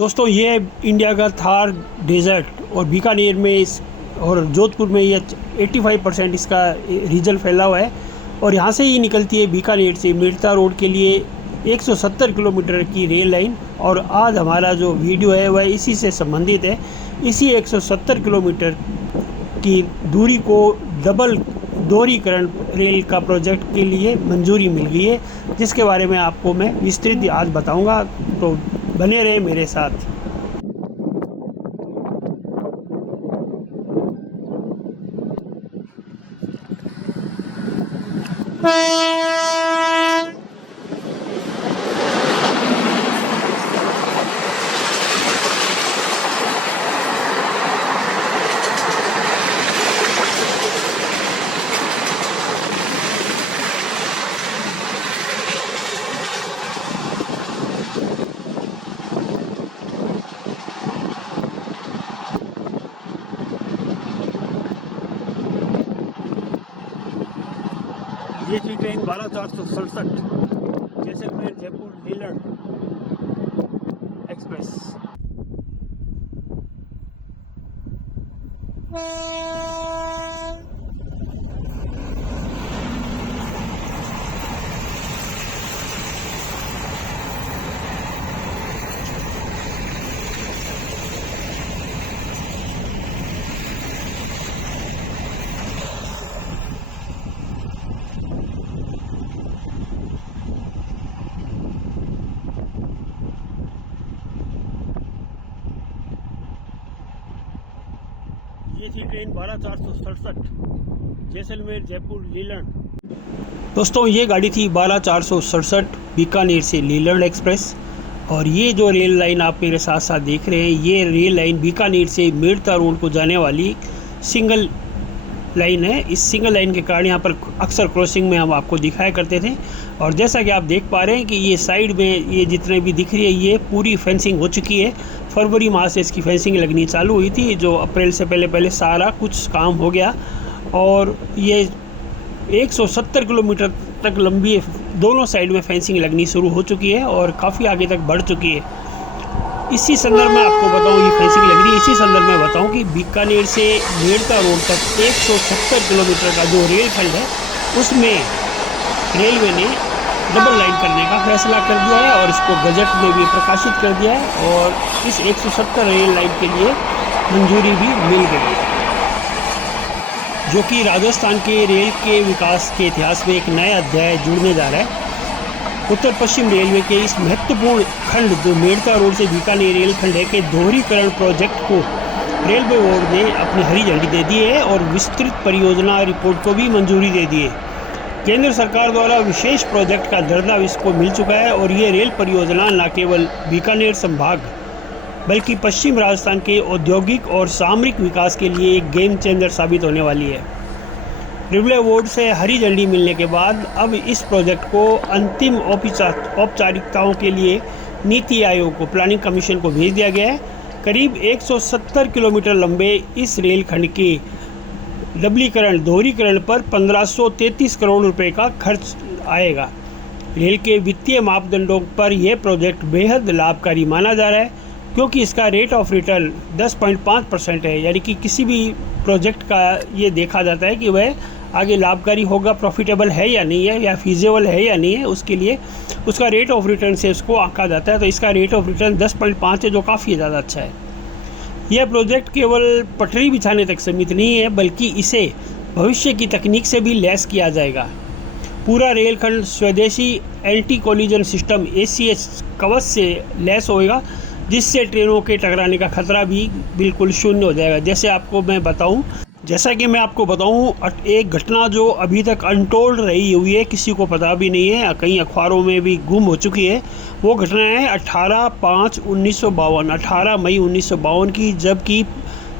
दोस्तों ये है इंडिया का थार डेजर्ट और बीकानेर में इस और जोधपुर में ये 85% इसका रीजन फैला हुआ है और यहाँ से ही निकलती है बीकानेर से मेड़ता रोड के लिए 170 किलोमीटर की रेल लाइन। और आज हमारा जो वीडियो है वह इसी से संबंधित है। इसी 170 किलोमीटर की दूरी को डबल दोहरीकरण रेल का प्रोजेक्ट के लिए मंजूरी मिल गई है, जिसके बारे में आपको मैं विस्तृत आज बताऊंगा, तो बने रहे मेरे साथ। ये थी ट्रेन 12467 जैसलमेर जयपुर लीलैंड एक्सप्रेस। ये थी ट्रेन 12467 जैसलमेर जयपुर लीलैंड। दोस्तों ये गाड़ी थी 12467 बीकानेर से लीलैंड एक्सप्रेस। और ये जो रेल लाइन आप मेरे साथ साथ देख रहे हैं, ये रेल लाइन बीकानेर से मेड़ता रोड को जाने वाली सिंगल लाइन है। इस सिंगल लाइन के कारण यहाँ पर अक्सर क्रॉसिंग में हम आपको दिखाया करते थे। और जैसा कि आप देख पा रहे हैं कि ये साइड में ये जितने भी दिख रही है ये पूरी फेंसिंग हो चुकी है। फरवरी माह से इसकी फेंसिंग लगनी चालू हुई थी, जो अप्रैल से पहले सारा कुछ काम हो गया। और ये 170 किलोमीटर तक लंबी दोनों साइड में फेंसिंग लगनी शुरू हो चुकी है और काफ़ी आगे तक बढ़ चुकी है। इसी संदर्भ में आपको बताऊं, ये फेंसिंग लग रही है, इसी संदर्भ में बताऊं कि बीकानेर से मेड़ता रोड तक 170 किलोमीटर का जो रेल खंड है उसमें रेलवे ने डबल लाइन करने का फैसला कर दिया है और इसको गजट में भी प्रकाशित कर दिया है और इस 170 रेल लाइन के लिए मंजूरी भी मिल गई है, जो कि राजस्थान के रेल के विकास के इतिहास में एक नया अध्याय जुड़ने जा रहा है। उत्तर पश्चिम रेलवे के इस महत्वपूर्ण खंड जो मेड़ता रोड से बीकानेर रेल खंड है के दोहरीकरण प्रोजेक्ट को रेलवे बोर्ड ने अपनी हरी झंडी दे दी है और विस्तृत परियोजना रिपोर्ट को भी मंजूरी दे दी है। केंद्र सरकार द्वारा विशेष प्रोजेक्ट का दर्जा इसको मिल चुका है और ये रेल परियोजना न केवल बीकानेर संभाग बल्कि पश्चिम राजस्थान के औद्योगिक और सामरिक विकास के लिए एक गेम चेंजर साबित होने वाली है। रेलवे बोर्ड से हरी झंडी मिलने के बाद अब इस प्रोजेक्ट को अंतिम औपचारिकताओं के लिए नीति आयोग को प्लानिंग कमीशन को भेज दिया गया है। करीब 170 किलोमीटर लंबे इस रेलखंड के दोहरीकरण पर 1533 करोड़ रुपए का खर्च आएगा। रेल के वित्तीय मापदंडों पर यह प्रोजेक्ट बेहद लाभकारी माना जा रहा है, क्योंकि इसका रेट ऑफ रिटर्न 10.5% है। यानी कि किसी भी प्रोजेक्ट का ये देखा जाता है कि वह आगे लाभकारी होगा, प्रॉफिटेबल है या नहीं है, या फीजेबल है या नहीं है, उसके लिए उसका रेट ऑफ रिटर्न से उसको आंका जाता है। तो इसका रेट ऑफ रिटर्न 10.5 है, जो काफ़ी ज़्यादा अच्छा है। यह प्रोजेक्ट केवल पटरी बिछाने तक सीमित नहीं है, बल्कि इसे भविष्य की तकनीक से भी लैस किया जाएगा। पूरा रेलखंड स्वदेशी एंटी कोलिजन सिस्टम ACS कवच से लैस होएगा, जिससे ट्रेनों के टकराने का खतरा भी बिल्कुल शून्य हो जाएगा। जैसा कि मैं आपको बताऊं, एक घटना जो अभी तक अनटोल्ड रही हुई है, किसी को पता भी नहीं है, कई अखबारों में भी गुम हो चुकी है। वो घटना है 18 मई 1952 की, जबकि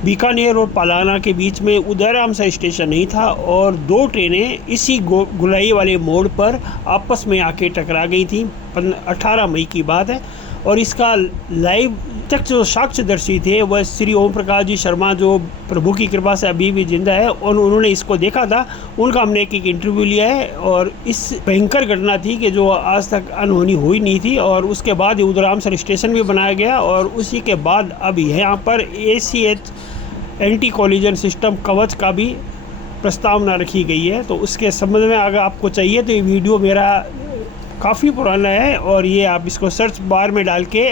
बीकानेर और पालाना के बीच में उदयराम सा स्टेशन नहीं था और दो ट्रेनें इसी गुलाई वाले मोड़ पर आपस में आके टकरा गई थी। 18 मई की बात है और इसका लाइव प्रत्यक्ष जो साक्ष्यदर्शी थे वह श्री ओम प्रकाश जी शर्मा, जो प्रभु की कृपा से अभी भी जिंदा है, और उन्होंने इसको देखा था। उनका हमने एक इंटरव्यू लिया है, और इस भयंकर घटना थी कि जो आज तक अनहोनी हुई नहीं थी। और उसके बाद उदरामसर स्टेशन भी बनाया गया, और उसी के बाद अब यहाँ पर ACH एंटी कोलिजन सिस्टम कवच का भी प्रस्तावना रखी गई है। तो उसके संबंध में अगर आपको चाहिए तो ये वीडियो मेरा काफ़ी पुराना है, और ये आप इसको सर्च बार में डाल के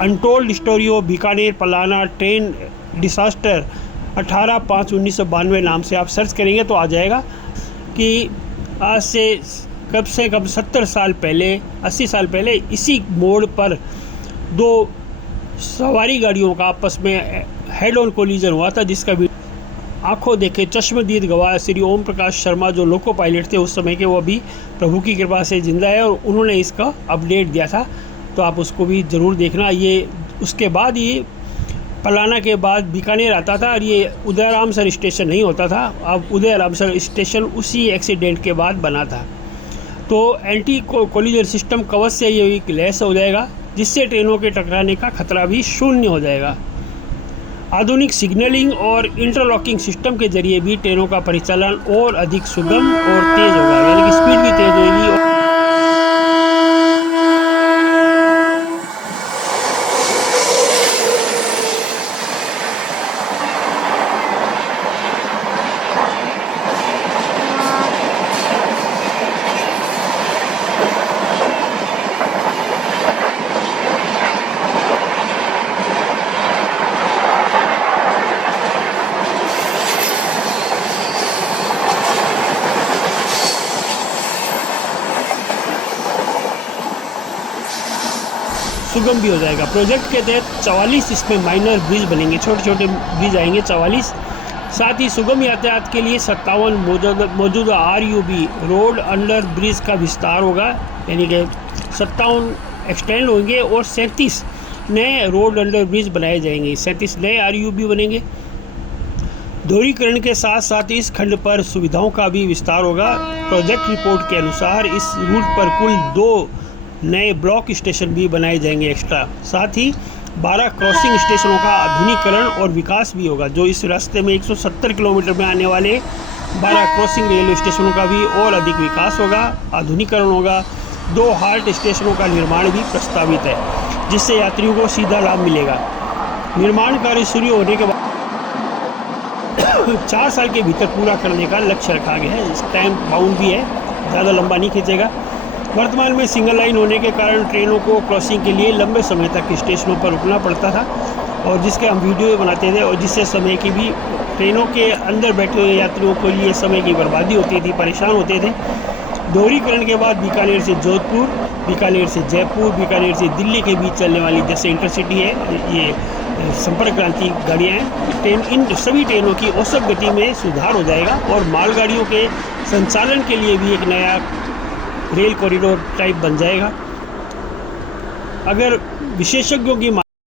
untold story of Bikaner Palana train disaster 18/5/1992 नाम से आप सर्च करेंगे तो आ जाएगा कि आज से कम 70 साल पहले, 80 साल पहले इसी मोड़ पर दो सवारी गाड़ियों का आपस में हेड ऑन कोलिजन हुआ था, जिसका भी आंखों देखे चश्मदीद गवाह श्री ओम प्रकाश शर्मा जो लोको पायलट थे उस समय के, वो भी प्रभु की कृपा से जिंदा है, और उन्होंने इसका अपडेट दिया था। तो आप उसको भी ज़रूर देखना। ये उसके बाद ये पलाना के बाद बीकानेर आता था, और ये उदयरामसर स्टेशन नहीं होता था। अब उदयरामसर स्टेशन उसी एक्सीडेंट के बाद बना था। तो एंटी कोलिजन सिस्टम कवच से ये एक लैस हो जाएगा, जिससे ट्रेनों के टकराने का खतरा भी शून्य हो जाएगा। आधुनिक सिग्नलिंग और इंटरलॉकिंग सिस्टम के जरिए भी ट्रेनों का परिचालन और अधिक सुगम और तेज़ होगा, यानी कि स्पीड भी तेज़ होगी। सुगम भी हो जाएगा। प्रोजेक्ट के तहत 44 इसमें माइनर ब्रिज बनेंगे, छोटे छोटे ब्रिज आएंगे 44। साथ ही सुगम यातायात के लिए 57 मौजूदा RUB रोड अंडर ब्रिज का विस्तार होगा, यानी कि 57 एक्सटेंड होंगे, और 37 नए रोड अंडर ब्रिज बनाए जाएंगे, 37 नए RUB बनेंगे। दोहरीकरण के साथ साथ इस खंड पर सुविधाओं का भी विस्तार होगा। प्रोजेक्ट रिपोर्ट के अनुसार इस रूट पर कुल 2 नए ब्लॉक स्टेशन भी बनाए जाएंगे एक्स्ट्रा। साथ ही 12 क्रॉसिंग स्टेशनों का आधुनिकीकरण और विकास भी होगा। जो इस रास्ते में 170 किलोमीटर में आने वाले 12 क्रॉसिंग रेलवे स्टेशनों का भी और अधिक विकास होगा, आधुनिकीकरण होगा। 2 हाल्ट स्टेशनों का निर्माण भी प्रस्तावित है, जिससे यात्रियों को सीधा लाभ मिलेगा। निर्माण कार्य शुरू होने के बाद 4 साल के भीतर पूरा करने का लक्ष्य रखा गया है। इस टाइम बाउंड भी है, ज़्यादा लंबा नहीं खींचेगा। वर्तमान में सिंगल लाइन होने के कारण ट्रेनों को क्रॉसिंग के लिए लंबे समय तक स्टेशनों पर रुकना पड़ता था, और जिसके हम वीडियो बनाते थे, और जिससे समय की भी ट्रेनों के अंदर बैठे हुए यात्रियों के लिए समय की बर्बादी होती थी, परेशान होते थे। दोहरीकरण के बाद बीकानेर से जोधपुर, बीकानेर से जयपुर, बीकानेर से दिल्ली के बीच चलने वाली जैसे इंटरसिटी है, ये संपर्क क्रांति गाड़ियाँ हैं, इन सभी ट्रेनों की औसत गति में सुधार हो जाएगा, और मालगाड़ियों के संचालन के लिए भी एक नया रेल कॉरिडोर टाइप बन जाएगा। अगर विशेषज्ञों की